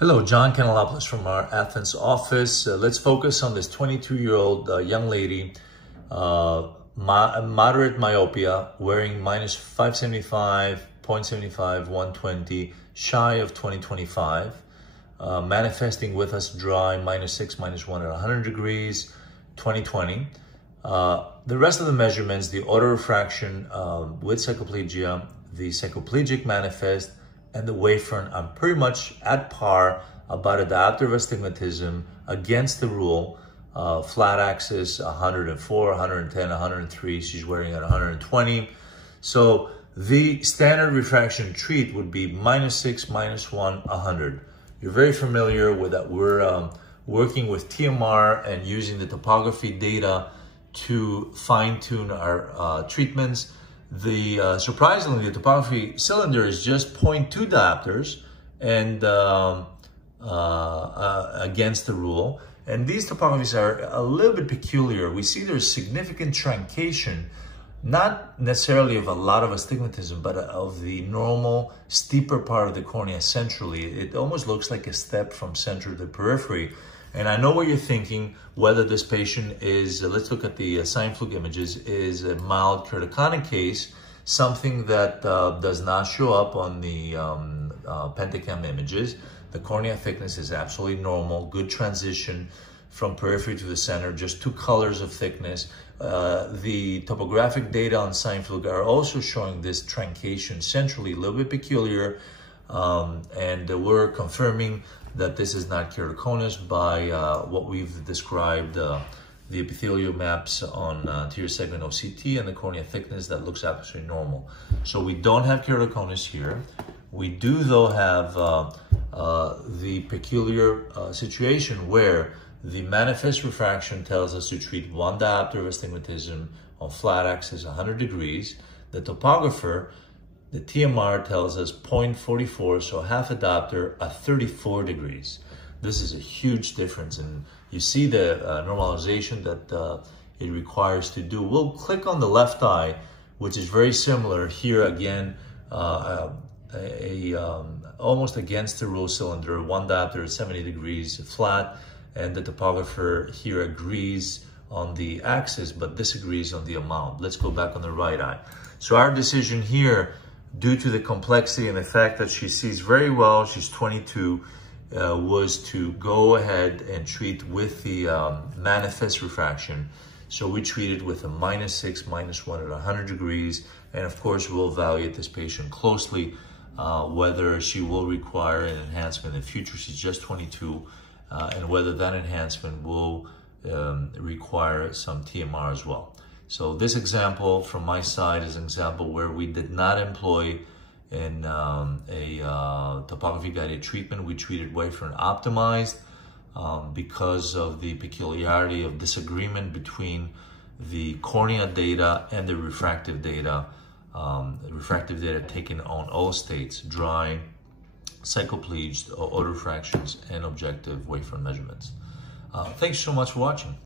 Hello, John Canelopoulos from our Athens office. Let's focus on this 22-year-old young lady, moderate myopia, wearing minus 575, 0.75, 120, shy of 20/25, manifesting with us dry, -6, -1 at 100 degrees, 20/20. The rest of the measurements, the autorefraction with cycloplegia, the cycloplegic manifest, and the wavefront are pretty much at par about a diopter of astigmatism against the rule. Flat axis 104, 110, 103. She's wearing at 120. So the standard refraction treat would be -6, -1, 100. You're very familiar with that. We're working with TMR and using the topography data to fine-tune our treatments. Surprisingly, the topography cylinder is just 0.2 diopters and against the rule. And these topographies are a little bit peculiar. We see there's significant truncation, not necessarily of a lot of astigmatism, but of the normal steeper part of the cornea centrally. It almost looks like a step from center to periphery. And I know what you're thinking, whether this patient is, let's look at the Seinfeld images, is a mild keratoconic case, something that does not show up on the pentacam images. The cornea thickness is absolutely normal, good transition from periphery to the center, just 2 colors of thickness. The topographic data on Seinfeld are also showing this truncation centrally, a little bit peculiar, and we're confirming that this is not keratoconus by what we've described, the epithelial maps on anterior segment OCT and the cornea thickness that looks absolutely normal. So we don't have keratoconus here. We do though have the peculiar situation where the manifest refraction tells us to treat 1 diopter of astigmatism on flat axis 100 degrees. The topographer, the TMR, tells us 0.44, so half a diopter at 34 degrees. This is a huge difference, and you see the normalization that it requires to do. We'll click on the left eye, which is very similar. Here again, almost against the rule cylinder, 1 diopter at 70 degrees flat, and the topographer here agrees on the axis, but disagrees on the amount. Let's go back on the right eye. So our decision here, due to the complexity and the fact that she sees very well, she's 22, was to go ahead and treat with the manifest refraction. So we treated with a -6, -1 at 100 degrees. And of course, we'll evaluate this patient closely, whether she will require an enhancement in the future. She's just 22, and whether that enhancement will require some TMR as well. So this example from my side is an example where we did not employ in a topography guided treatment. We treated wavefront optimized because of the peculiarity of disagreement between the cornea data and the refractive data. Taken on all states, dry, cyclopleged, autorefractions, and objective wavefront measurements. Thanks so much for watching.